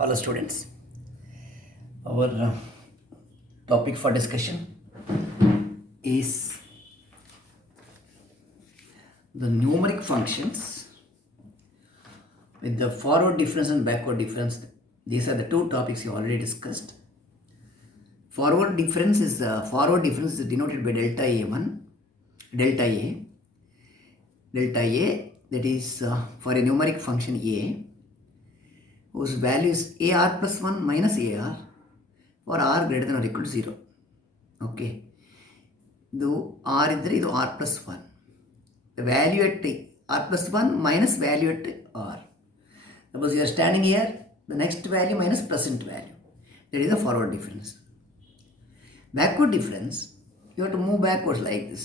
Hello students, our topic for discussion is the numeric functions with the forward difference and backward difference. These are the two topics you already discussed. Forward difference is denoted by delta A1, delta A, that is for a numeric function A whose value is AR plus 1 minus AR for R greater than or equal to 0. Okay. ಇದು R ಇದ್ದರೆ ಇದು R plus 1. The value at R plus 1 minus value at R. Suppose you are standing here, the next value minus present value. That is the forward difference. Backward difference, you have to move backwards like this.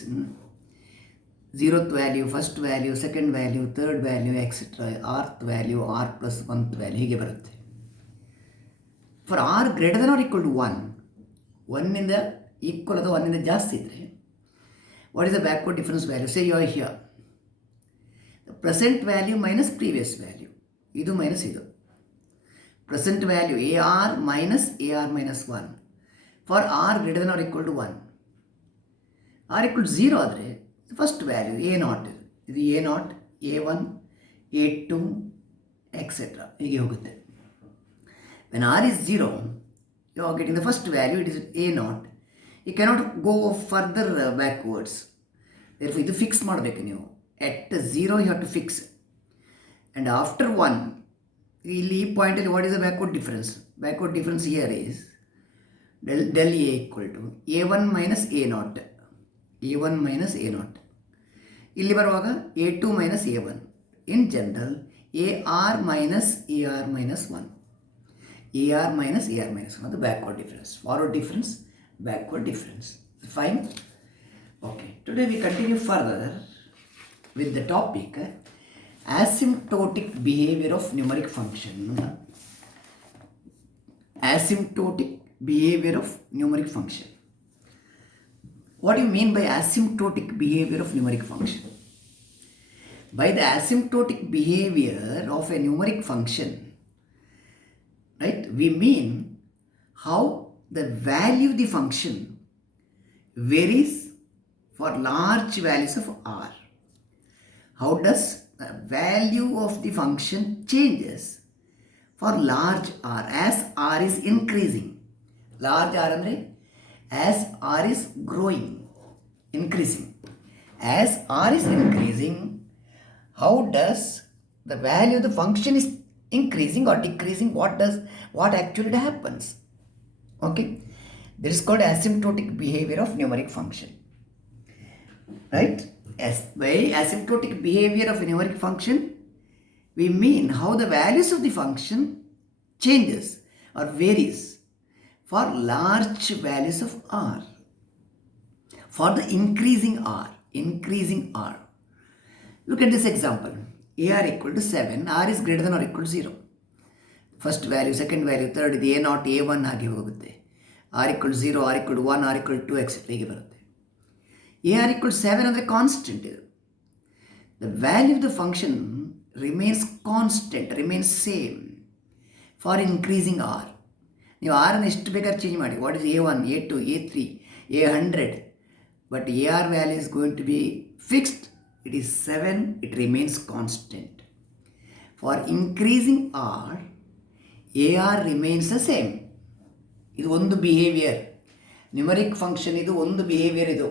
Zeroth value, first value, second value, third value, etc. Rth value, R plus 1th value ಹೀಗೆ ಬರುತ್ತೆ. For R greater than or equal to 1, 1 ಇಂದ ಈಕ್ವಲ್ ಅಥವಾ 1 ಇಂದ ಜಾಸ್ತಿ ಇದ್ದರೆ what is the backward difference value? Say you are here. The present value minus previous value. ಇದು minus ಇದು. Present value AR minus AR minus 1. For R greater than or equal to 1. R equal to 0 ಆದರೆ first value a naught ಇದು a naught A1, A2 etcetera ಹೀಗೆ ಹೋಗುತ್ತೆ. When r is 0 you are getting the first value, it is a naught. You cannot go further backwards. Therefore ಇದು fix ಮಾಡಬೇಕು ನೀವು. At 0 you have to fix and after 1 ಇಲ್ಲಿ ಈ ಪಾಯಿಂಟಲ್ಲಿ what is the backward difference? Backward difference here is del A equal to A1 minus A0, A1 minus A0. ಇಲ್ಲಿ ಬರುವಾಗ A2 minus A1. In general AR minus AR minus 1. AR minus AR minus 1 ಅದು backward difference. Forward difference, backward difference. Fine? Okay. Today we continue further with the topic asymptotic behavior of numeric function. Asymptotic behavior of numeric function. What do you mean by asymptotic behavior of numeric function? By the asymptotic behavior of a numeric function, right, we mean how the value of the function varies for large values of R. How does the value of the function changes for large R as R is increasing? Large R andre as R is growing, increasing. As R is increasing, how does the value of the function is increasing or decreasing? What actually happens? Okay, this is called asymptotic behavior of numeric function, right? As by asymptotic behavior of a numeric function, we mean how the values of the function changes or varies for large values of R, for the increasing R. Look at this example. AR equal to 7, R is greater than or equal to 0. First value, second value, third ಇದು A not A1 ಆಗಿ ಹೋಗುತ್ತೆ. R equal to 0, R equal to 1, R equal to 2 ಎಕ್ಸೆಟ್ರಾ ಹೀಗೆ ಬರುತ್ತೆ. AR equal to 7 ಅಂದರೆ ಕಾನ್ಸ್ಟೆಂಟ್ ಇದು. The value of the function remains constant, remains same for increasing R. ನೀವು ಆರನ್ನು ಎಷ್ಟು ಬೇಕಾದ್ರೆ ಚೇಂಜ್ ಮಾಡಿ. What is A1, A2, A3, A100, but AR value is going to be fixed. It is 7, it remains constant. For increasing R, AR remains the same. ಇದು ಒಂದು behaviour. Numeric function ಇದು ಒಂದು behaviour. ಇದು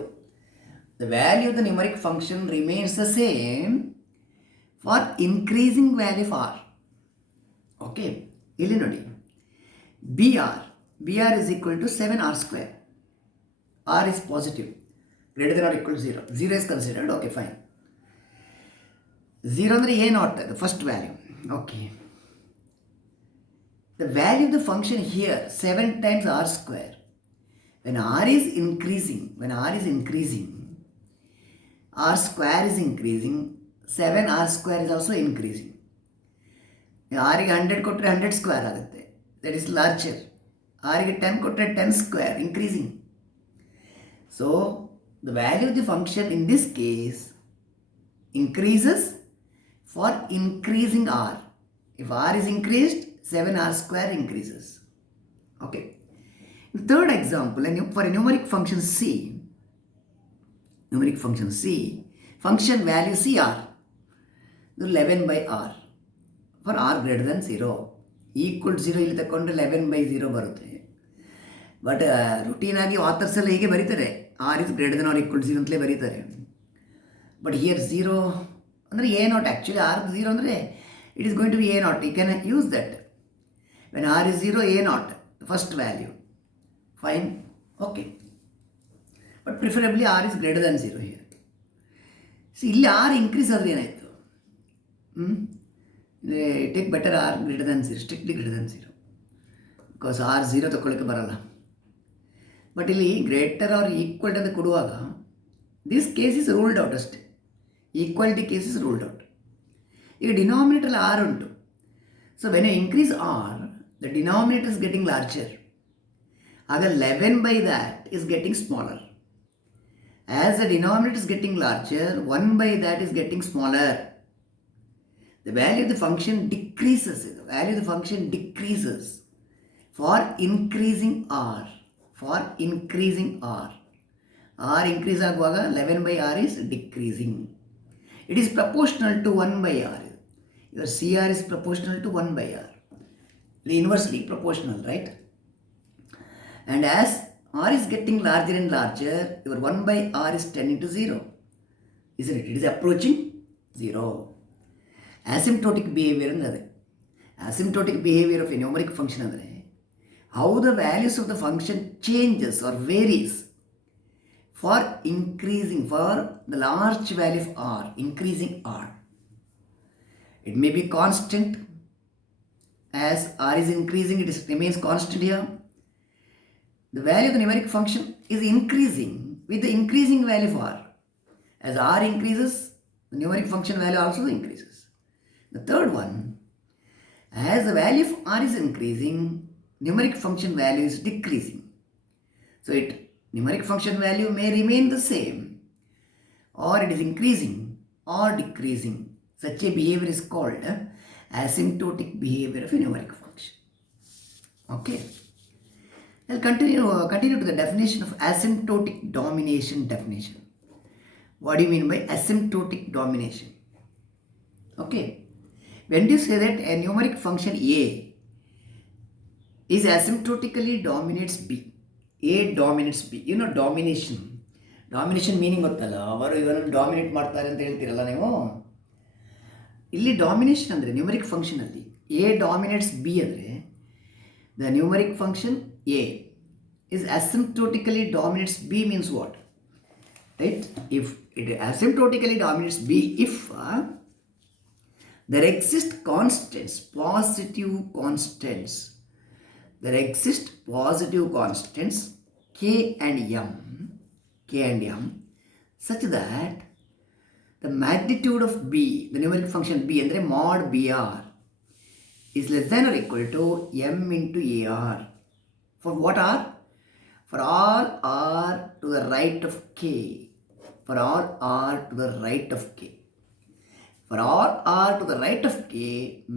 the value of the numeric function remains the same for increasing value of R. Okay, ಇಲ್ಲಿ ನೋಡಿ BR is equal to 7R square. R is positive, greater than or equal to 0. 0 is considered, okay, fine. 0 ಅಂದರೆ A naught, the first value. Okay. The value of the function here, 7 times R square. When R is increasing, R square is increasing, 7R square is also increasing. R ಗೆ 100 ಕೊಟ್ಟರೆ 100 ಸ್ಕ್ವೇರ್ ಆಗುತ್ತೆ. That is larger. R ಗೆ 10 ಕೊಟ್ಟರೆ 10 square, increasing. So the value of the function in this case increases for increasing R. If r is increased, 7r square increases. Okay. The third example, for a numeric function c, function value cr, 11 by r. For r greater than 0. Equal 0 ಇಲ್ಲಿ ತಗೊಂಡ್ರೆ 11 by 0 ಬರುತ್ತೆ. But routine ಆಗಿ ಆಥರ್ಸ್ ಎಲ್ಲ ಹೀಗೆ ಬರೀತಾರೆ, R is greater than R equal 0 ಅಂತಲೇ ಬರೀತಾರೆ. But here 0 ಅಂದರೆ ಎ ನಾಟ್, ಆ್ಯಕ್ಚುಲಿ ಆರ್ 0 ಅಂದರೆ it is going to be a naught. You can use that. When r is 0, a naught first value. Fine, okay. But preferably r is greater than 0 here. So ಇಲ್ಲಿ r increase ಆದರೆ ಏನಾಯಿತು? Take better r greater than 0, strictly greater than 0, because r 0 ತಗೊಳ್ಳೋಕ್ಕೆ ಬರಲ್ಲ. But ಇಲ್ಲಿ greater or equal ಅಂತ ಕೊಡುವಾಗ this case is ruled out ಅಷ್ಟೇ. Equality case is ruled out. ಈಗ ಡಿನಾಮಿನೇಟರ್ ಆರ್ ಉಂಟು. So when you increase R, the denominator is getting larger. ಆಗ 11 by that is getting smaller. As the denominator is getting larger, 1 by that is getting smaller. The value of the function decreases. The value of the function decreases for increasing r. For increasing r. r increase aguvaga 11 by r is decreasing. It is proportional to 1 by r. Your CR is proportional to 1 by r. Inversely proportional, right? And as r is getting larger and larger, your 1 by r is tending to 0. Isn't it? It is approaching 0. Asymptotic behavior ಅಂದರೆ asymptotic behavior of a numeric function ಅಂದರೆ how the values of the function changes or varies for increasing, for the large value of r, increasing r. It may be constant. As r is increasing, it remains constant here. The value of the numeric function is increasing with the increasing value of r. As r increases, the numeric function value also increases. The third one, as the value of r is increasing, numeric function value is decreasing. So numeric function value may remain the same, or it is increasing or decreasing. Such a behavior is called asymptotic behavior of a numeric function. Okay. I'll continue to the definition of asymptotic domination definition. What do you mean by asymptotic domination? Okay. When do you say that a numeric function a is asymptotically dominates b? A dominates b. You know domination. Domination meaning ಗೊತ್ತಲ್ಲ, ಅವರು ಇವರನ್ನು ಡಾಮಿನೇಟ್ ಮಾಡ್ತಾರೆ ಅಂತ ಹೇಳ್ತೀರಲ್ಲ ನೀವು. ಇಲ್ಲಿ ಡಾಮಿನೇಷನ್ ಅಂದರೆ ನ್ಯೂಮರಿಕ್ ಫಂಕ್ಷನಲ್ಲಿ ಎ ಡಾಮಿನೇಟ್ಸ್ ಬಿ ಅಂದರೆ the numeric function A is asymptotically dominates b means what? Right? If it asymptotically dominates b, if there exist constants, positive constants. There exist positive constants k and m, such that the magnitude of b, the numeric function b, andre mod br, is less than or equal to m into ar. For what r? For all r to the right of k. For all r to the right of k. For all r to the right of k,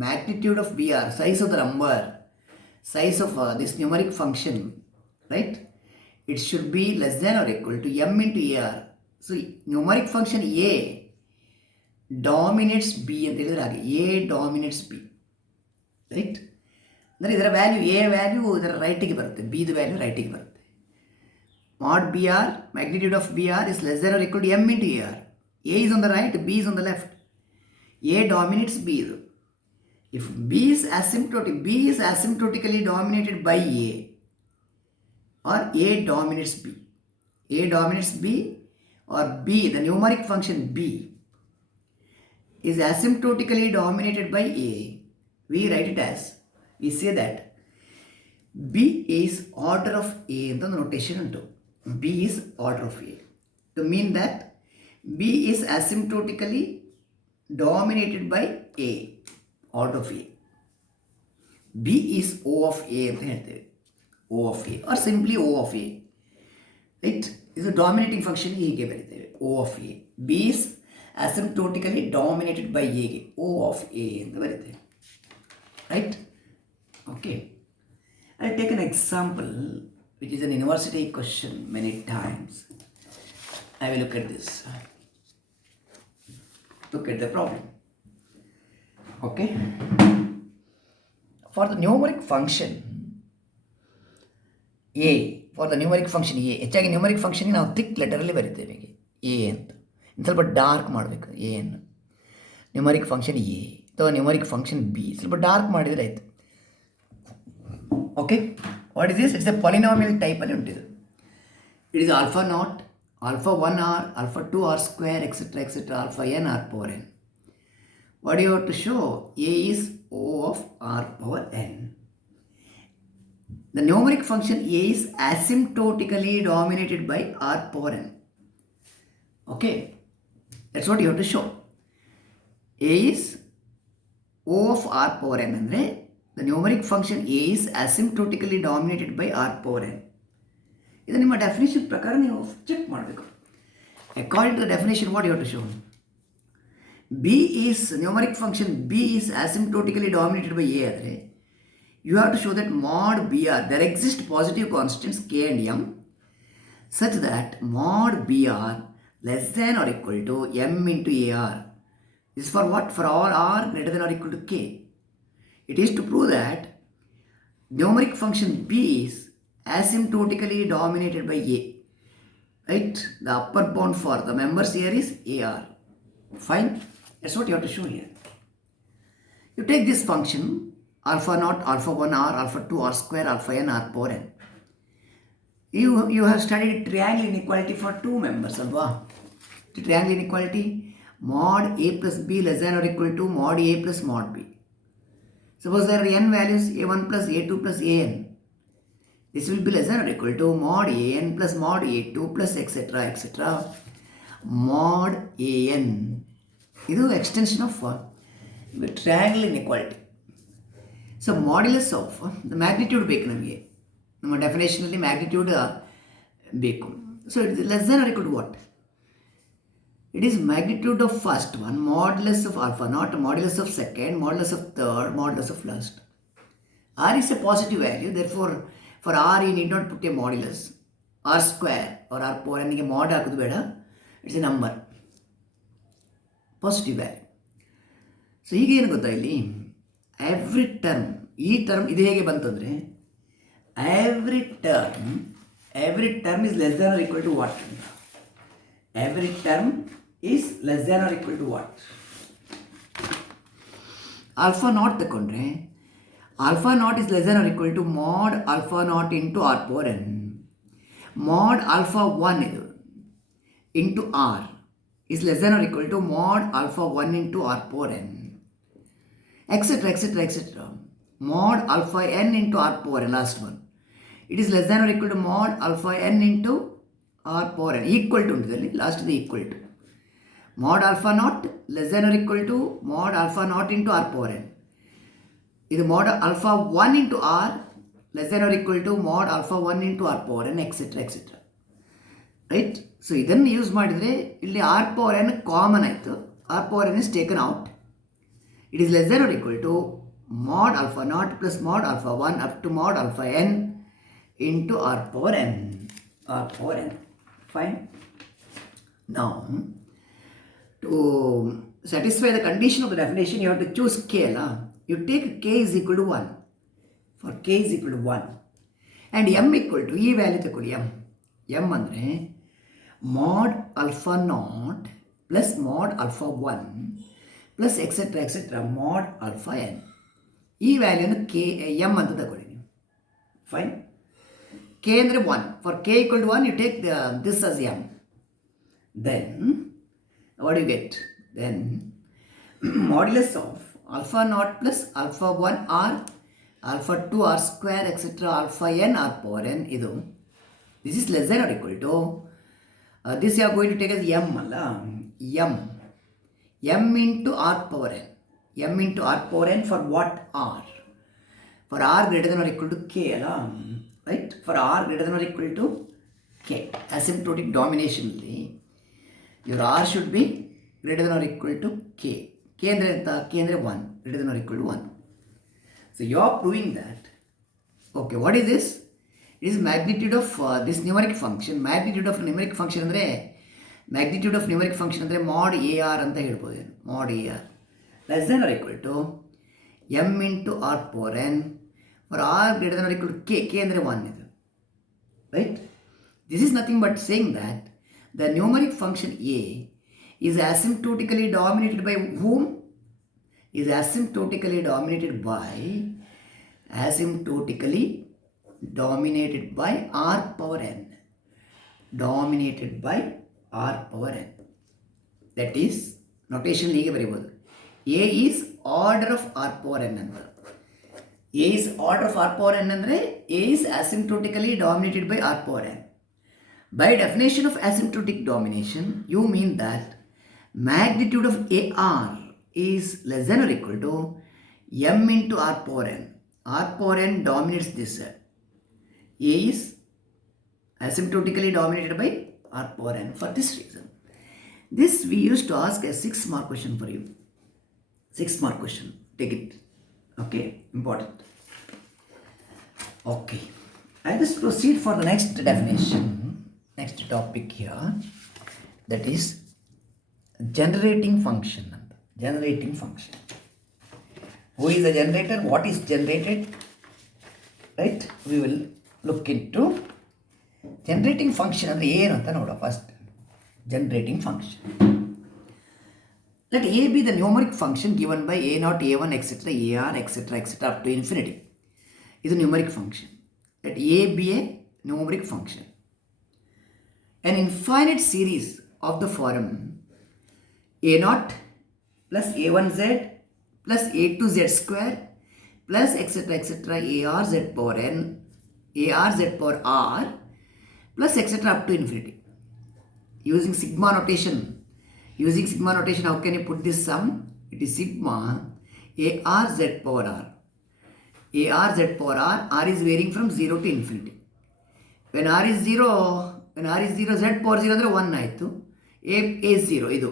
magnitude of br, size of the number, size of this numeric function, right? It should be less than or equal to m into ar. So numeric function a dominates b ಅಂತ ಹೇಳಿದ್ರೆ ಹಾಗೆ a dominates b, right? ಅಂದರೆ ಇದರ value a value ಇದರ ರೈಟಿಗೆ ಬರುತ್ತೆ, b the value ರೈಟಿಗೆ ಬರುತ್ತೆ. Mod br, magnitude of br is less than or equal to m into ar. A is on the right, b is on the left. A dominates b. If b is asymptotically dominated by a, or a dominates b. A dominates b, or b, the numeric function b, is asymptotically dominated by a. We write it as, we say that b is order of a in the notation unto. B is order of a. To mean that b is asymptotically dominated by a, order of a. b is O of a ಅಂತ ಹೇಳ್ತೇವೆ, O of a, or simply O of a, right? ಇದು dominating function ಹೀಗೆ ಬರೀತೇವೆ, O of a. b is asymptotically dominated by a ಗೆ O of a ಅಂತ ಬರೀತೇವೆ. right? Okay. I'll take an example which is an university question many times. I will look at this. Look at the problem. Okay. For the numeric function a, for the numeric function a, ಹೆಚ್ಚಾಗಿ ನ್ಯೂಮರಿಕ್ ಫಂಕ್ಷನ್ಗೆ ನಾವು ಥಿಕ್ ಲೆಟರಲ್ಲಿ ಬರಿತೇವೆ ಎ ಅಂತ. ಸ್ವಲ್ಪ ಡಾರ್ಕ್ ಮಾಡಬೇಕು a ಅನ್ನು. Numeric function a ಅಥವಾ ನ್ಯೂಮರಿಕ್ ಫಂಕ್ಷನ್ ಬಿ ಸ್ವಲ್ಪ ಡಾರ್ಕ್ ಮಾಡಿದರೆ ಆಯಿತು. Okay, what is this? It's a polynomial ಟೈಪಲ್ಲಿ ಉಂಟಿದು. It is alpha naught, alpha 1 r, alpha 2 r square, etcetera, alpha n r power n. What you have to show? A is O of R power n. The numeric function A is asymptotically dominated by R power n. Okay, that's what you have to show. A is O of R power n andre the numeric function A is asymptotically dominated by R power n. ಇದು ನಿಮ್ಮ ಡೆಫಿನೇಷನ್ ಪ್ರಕಾರ ನೀವು ಚೆಕ್ ಮಾಡಬೇಕು. According to the definition, what you have to show? B is numeric function B is asymptotically dominated by A ಆದರೆ you have to show that mod BR there exist positive constants K and M such that mod BR less than or equal to M into AR. This is for what? For all R greater than or equal to K. It is to prove that numeric function B is asymptotically dominated by A. Right? The upper bound for the members here is AR. Fine. That's what you have to show here. You take this function alpha naught, alpha 1 r, alpha 2 r square, alpha n r power n. You have studied triangle inequality for two members, alva. The triangle inequality mod a plus b less than or equal to mod a plus mod b. Suppose there are n values a1 plus a2 plus an. This will be less than or equal to mod an plus mod a2 plus etc. Mod an. ಇದು extension of triangle inequality. So modulus of the magnitude ಬೇಕು ನಮಗೆ, ನಮ್ಮ ಡೆಫಿನೇಷನಲ್ಲಿ magnitude ಬೇಕು. So it is less than R equal to what? It is magnitude of first one, modulus of alpha naught, modulus of second, modulus of third, modulus of last. R is a positive value, therefore r you need not put a modulus. R square or r power ಎನ್ಗೆ mod ಹಾಕೋದು ಬೇಡ, it's A number, positive value. So ಈಗ ಏನು ಗೊತ್ತಾ, ಇಲ್ಲಿ every term, ಈ ಟರ್ಮ್ ಇದು ಹೇಗೆ ಬಂತಂದರೆ every term is less than or equal to what? Every term is less than or equal to what? Alpha naught ತಗೊಂಡ್ರೆ alpha naught is less than or equal to mod alpha naught into r power n. Mod alpha 1 ಇದು into r is less than or equal to mod alpha 1 into r power n, etc. Mod alpha n into r power n, last one. It is less than or equal to mod alpha n into r power n, equal to untidalli last is equal to mod alpha naught less than or equal to mod alpha naught into r power n. Idu mod alpha 1 into r less than or equal to mod alpha 1 into r power n, etc. Right. So ಇದನ್ನು use ಮಾಡಿದರೆ ಇಲ್ಲಿ r power n common ಆಯಿತು, r power n is taken out. It is less than R equal to mod alpha naught plus mod alpha 1 up to mod alpha n into r power n. Fine. Now to satisfy the condition of the definition you have to choose k ಅಲ್ಲ. You take k is equal to 1 for k is equal to 1 and M equal to ಈ value ತಗೊಳ್ಳಿ. M ಅಂದರೆ mod alpha naught plus mod alpha 1 plus etc. mod alpha n. ಈ ವ್ಯಾಲ್ಯೂನ K M ಅಂತ ತಗೊಳ್ಳಿ ನೀವು. Fine. K ಅಂದರೆ 1. For K equal to 1 you take this as M. Then what you get? Then modulus of alpha naught plus alpha 1 r, alpha 2 r square, etc. alpha n r power n. ಇದು this is less than or equal to this you are going to take as m alla, m into r power n, m into r power n for what? R. For r greater than or equal to k alla, right? For r greater than or equal to k, asymptotic domination alli your r should be greater than or equal to k. k andre enta? K andre 1, greater than or equal to 1. So you are proving that. Okay, what is this? It is magnitude of this numeric function. Magnitude of numeric function andre magnitude of numeric function andre mod AR anta helbodu. Mod AR less than or equal to m into r power n for r greater than or equal to k. K andre 1 idu. Right? This is nothing but saying that the numeric function a is asymptotically dominated by whom? Is asymptotically dominated by r power n. Dominated by r power n. That is notation hege ಬರೆಯಬಹುದು. A is order of r power n ಅಂತ. A is order of r power n ಅಂದರೆ A is asymptotically dominated by r power n. By definition of asymptotic domination, you mean that magnitude of AR is less than or equal to m into r power n. R power n dominates this. A is asymptotically dominated by r power n for this reason. This we used to ask a 6-mark question for you. 6-mark question. Take it. Okay, important. Okay, I'll just proceed for the next definition. Next topic here, that is generating function. Generating function. Who is the generator? What is generated? Right? We will look into generating function and ಏನು ಅಂತ ನೋಡೋ first. Generating function. Let a be the numeric function given by a0, a1, etc., ar, etc., up to infinity. Is a numeric function. Let a be a numeric function. An infinite series of the form a0 plus a1z plus a2z square plus etc. arz power n, arz power r plus etc. up to infinity. Using sigma notation, how can you put this sum? It is sigma arz power r. Arz power r, r is varying from 0 to infinity. When r is 0, z power 0 ಅಂದರೆ 1 ಆಯಿತು. a0 ಇದು.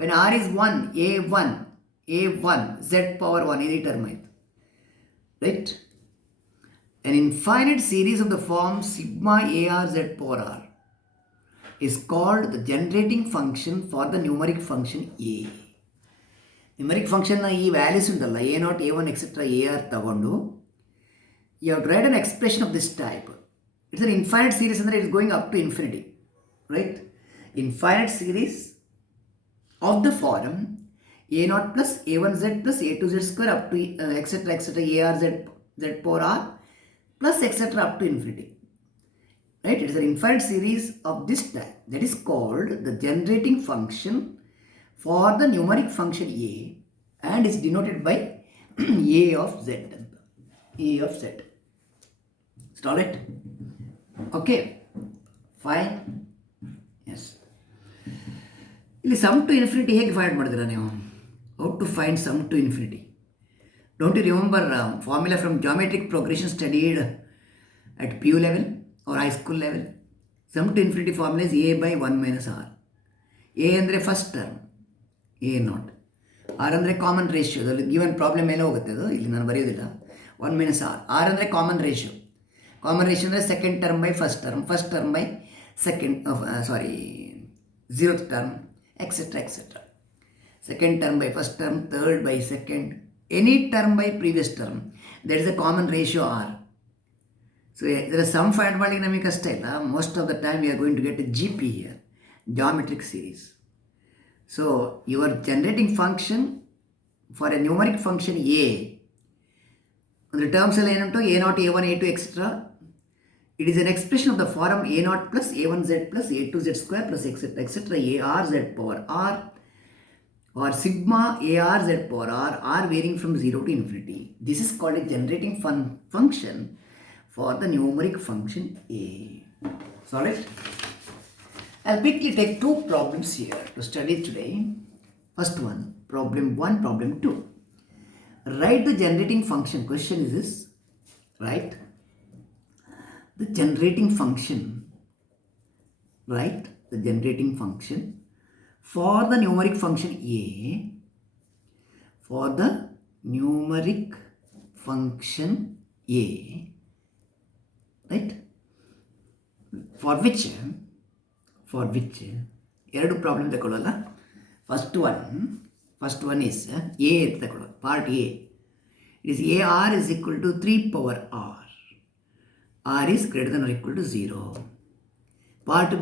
When r is 1, a1, z power 1 is the term ಆಯಿತು. Right? An infinite series of the form sigma arz power r is called the generating function for the numeric function a. Numeric function ಈ ವ್ಯಾಲ್ಯೂಸ್ ಉಂಟಲ್ಲ a0, a1, etc. ar ತಗೊಂಡು you have to write an expression of this type. It's an infinite series and it is going up to infinity. Right? Infinite series of the form a0 plus a1z plus a2z square up to etc. arz z power r plus etc. up to infinity. Right? It is an infinite series of this type that is called the generating function for the numeric function a and is denoted by a of z. A of z. Start it. Okay. Fine. Yes. ಇಲ್ಲಿ sum to infinity ಹೇಗೆ find ಮಾಡಿದ್ದೀರಾ ನೀವು? How to find sum to infinity? Don't you remember formula from geometric progression studied at PU level or high school level? Sum to infinity formula is a by 1 minus r. A ಅಂದರೆ first term, a0. r ಅಂದರೆ common ratio. ಅದರಲ್ಲಿ given problem ಮೇಲೆ ಹೋಗುತ್ತೆ ಅದು, ಇಲ್ಲಿ ನಾನು ಬರೆಯೋದಿಲ್ಲ. 1 minus r. r ಅಂದರೆ ಕಾಮನ್ ರೇಷಿಯೋ. ಕಾಮನ್ ರೇಷಿಯೋ ಅಂದರೆ second term by first term by second zeroth term, etc. Second term by first term, third by second, any term by previous term. That is a common ratio r. So there is some find ಮಾಡಲಿಕ್ಕೆ ನಮಗೆ ಕಷ್ಟ ಇಲ್ಲ. Most of the time we are going to get a GP here, geometric series. So your generating function for a numeric function a, the terms ಎಲ್ಲ ಏನಂಟು a0, a1, a2, etc. It is an expression of the form a0 plus a1z plus a2z square plus etc. arz power r or sigma arz power r varying from 0 to infinity. This is called a generating function for the numeric function a. Solid? I'll quickly take two problems here to study today. First one, problem 1, problem 2. Write the generating function. Question is this, right? The generating function, right? The generating function for the numeric function a, for the numeric function A, right, for which ಎರಡು problem ತಗೊಳ್ಳೋಲ್ಲ. First one is a ತಗೊಳ್ಳೋದು. Part a is a r is equal to 3 power r. R is greater than or equal to 0. Part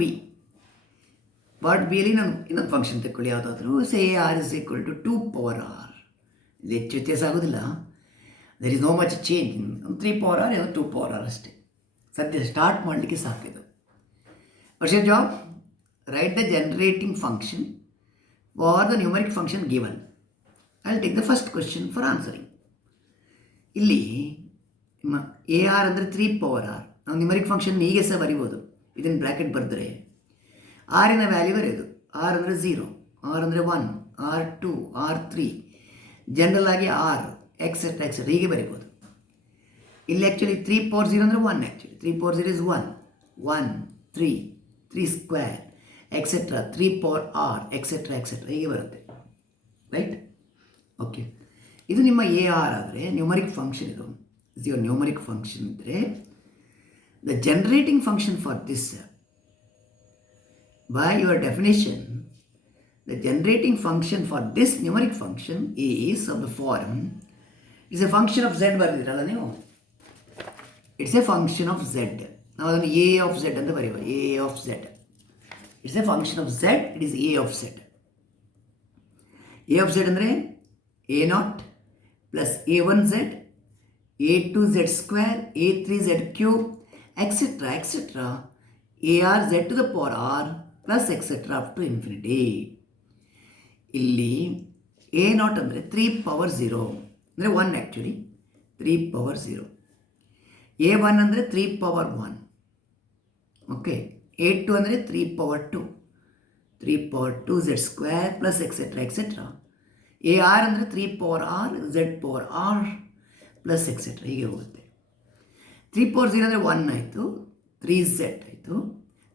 ಬಿಯಲ್ಲಿ ನಾನು ಇನ್ನೊಂದು function ತಗೊಳ್ಳಿ ಯಾವುದಾದ್ರೂ. Say a r is equal to 2 power r. ಇದು ಹೆಚ್ಚು ವ್ಯತ್ಯಾಸ ಆಗೋದಿಲ್ಲ. There is no much change. 3 power r 2 power r ಅಷ್ಟೇ. ಸದ್ಯ ಸ್ಟಾರ್ಟ್ ಮಾಡಲಿಕ್ಕೆ ಸಾಕಿದು. What's your job? Write the generating function for the numeric function given. I will take the first question for answering. ಇಲ್ಲಿ ನಿಮ್ಮ ಎ ಆರ್ ಅಂದರೆ 3 power R. ನಾವು numeric function ಹೀಗೆ ಸಹ ಬರಿಬೋದು. ಇದನ್ನು ಬ್ರ್ಯಾಕೆಟ್ ಬರೆದ್ರೆ ಆರಿನ ವ್ಯಾಲ್ಯೂ ಬರೆಯೋದು. ಆರ್ ಅಂದರೆ 0, ಆರ್ ಅಂದರೆ 1, R2, R3, ಜನರಲ್ ಆಗಿ ಆರ್ ಎಕ್ಸೆಟ್ರಾ ಹೀಗೆ ಬರಿಬೋದು. ಇಲ್ಲಿ ಆ್ಯಕ್ಚುಲಿ 3 ಪವರ್ 0 ಅಂದರೆ 1. Actually 3 power 0 is 1, 3 square etcetera 3 power r etcetera ಹೀಗೆ ಬರುತ್ತೆ. ರೈಟ್? ಓಕೆ, ಇದು ನಿಮ್ಮ ಎ ಆರ್ ಆದರೆ ನ್ಯೂಮರಿಕ್ ಫಂಕ್ಷನ್. ಇದು ಯುವರ್ ನ್ಯೂಮರಿಕ್ ಫಂಕ್ಷನ್ ಇದ್ದರೆ the generating function for this, by your definition, the generating function for this numeric function is of the form it's a function of z ಬರೆದಿರಲ್ಲ ನೀವು. It's a function of z. ನಾವು ಅದನ್ನು a of z ಅಂತ ಬರೆಯುವ. A of Z, it's a function of Z. It is A of Z. A of Z ಅಂದರೆ a0 plus a1z, a2z square, a3z cube etcetera ar z to the power R plus etcetera up to infinity. ಇಲ್ಲಿ a0 ಅಂದರೆ 3 power 0 ಅಂದರೆ 1. Actually 3 power 0. a1 ಅಂದರೆ 3 ಪವರ್ 1. Okay, a2 ಅಂದರೆ 3 power 2, 3 power 2z square plus etcetera. ar ಅಂದರೆ 3 power R, z power R plus etcetera ಹೀಗೆ ಹೋಗುತ್ತೆ. 3 power 0 ಅಂದರೆ 1 ಆಯಿತು, 3z ಆಯಿತು,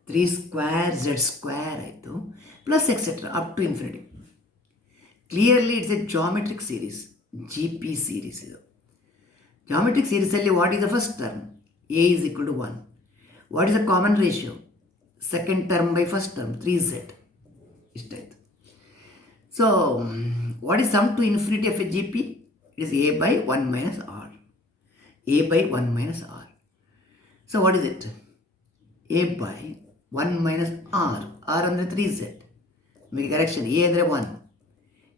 3 ಸ್ಕ್ವೇರ್ z ಸ್ಕ್ವೇರ್ ಆಯಿತು plus etcetera up to infinity. Clearly it's a geometric series, GP series. ಇದು geometric ಸೀರೀಸಲ್ಲಿ what is the first term? a is equal to 1. What is the common ratio? Second term by first term 3z. ಇಷ್ಟಾಯಿತು. So what is sum to infinity of a GP? It is a by 1 minus r. a by 1 minus r. So what is it? a by 1 minus r. r ಅಂದರೆ 3z. ನಿಮಗೆ correction. a ಅಂದರೆ 1,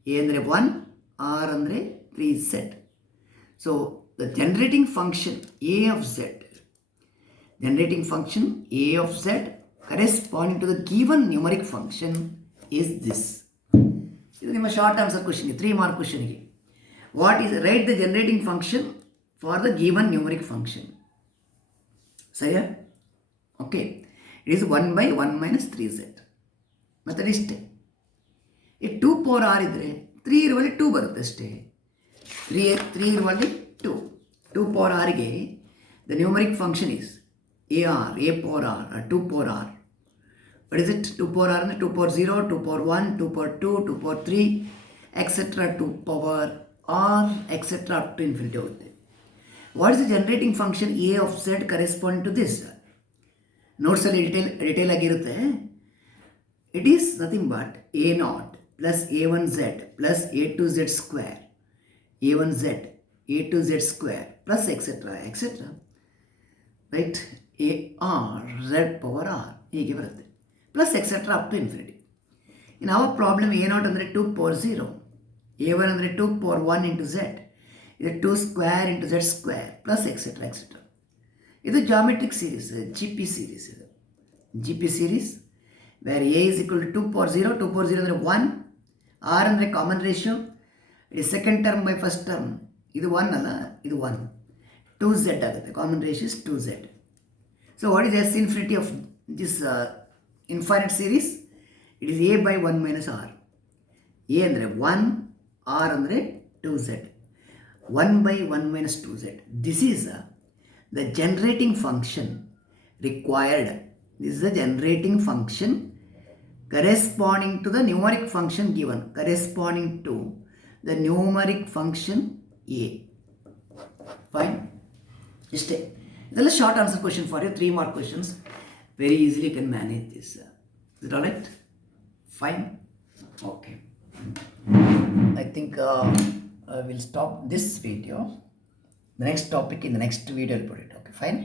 a ಅಂದರೆ 1, r ಅಂದರೆ 3z. So the generating function a of z, generating function a of z corresponding to the given numeric function is this. ಇದು ನಿಮ್ಮ short answer ಕ್ವಶನ್ಗೆ, 3 mark ಕ್ವಶನ್ಗೆ. What is right the generating function for the given numeric function. ಸರಿಯಾ? Okay, it is 1 by 1 minus 3z. ಮತ್ತು ಇಷ್ಟೇ. ಈ 2 power R ಇದ್ದರೆ 3 ಇರುವಲ್ಲಿ 2 ಬರುತ್ತೆ ಅಷ್ಟೇ. 3 ಇರುವಲ್ಲಿ 2 ಪವರ್ ಆರ್ಗೆ the numeric function is AR, a power r, 2 power r. What is it? 2 power r ಅಂದರೆ 2 power 0, 2 power 1, 2 power 2, 2 power 3, etc. 2 power r, etc. up to infinity ಹೋಗುತ್ತೆ. What is the generating function a of z corresponding to this? ನೋಟ್ಸಲ್ಲಿ detail ಆಗಿರುತ್ತೆ. It is nothing but a0 plus a1z plus a2z square, a1z, a2z square plus etcetera right. AR z power r ಹೀಗೆ ಬರುತ್ತೆ plus etcetera up to infinity. ಇನ್ನು ಅವ problem a0 ಅಂದರೆ 2 ಪವರ್ 0, a1 ಅಂದರೆ 2 ಪವರ್ 1 into z, ಇದು 2 square into z square plus etcetera. ಇದು geometric series, GP series. ಇದು GP series where a is equal to 2 power 0, 2 power 0 ಅಂದರೆ 1, r ಅಂದರೆ ಕಾಮನ್ ರೇಷಿಯೋ, ಇದು second term by first term. ಇದು 1 ಅಲ್ಲ, ಇದು 1, 2z ಆಗುತ್ತೆ. Common ratio is 2z. So what is S infinity of this infinite series? It is a by 1 minus r. a ಅಂದರೆ 1, r ಅಂದರೆ 2z. 1 by 1 minus 2z. This is the generating function required. This is the generating function corresponding to the numeric function given, corresponding to the numeric function a. Fine. ಇಷ್ಟೇ ಇದೆಲ್ಲ short answer question for you 3 mark questions. Very easily you can manage this. Is it alright? Fine. Okay. I think I will stop this video. The next topic in the next video I'll put it. Okay, fine.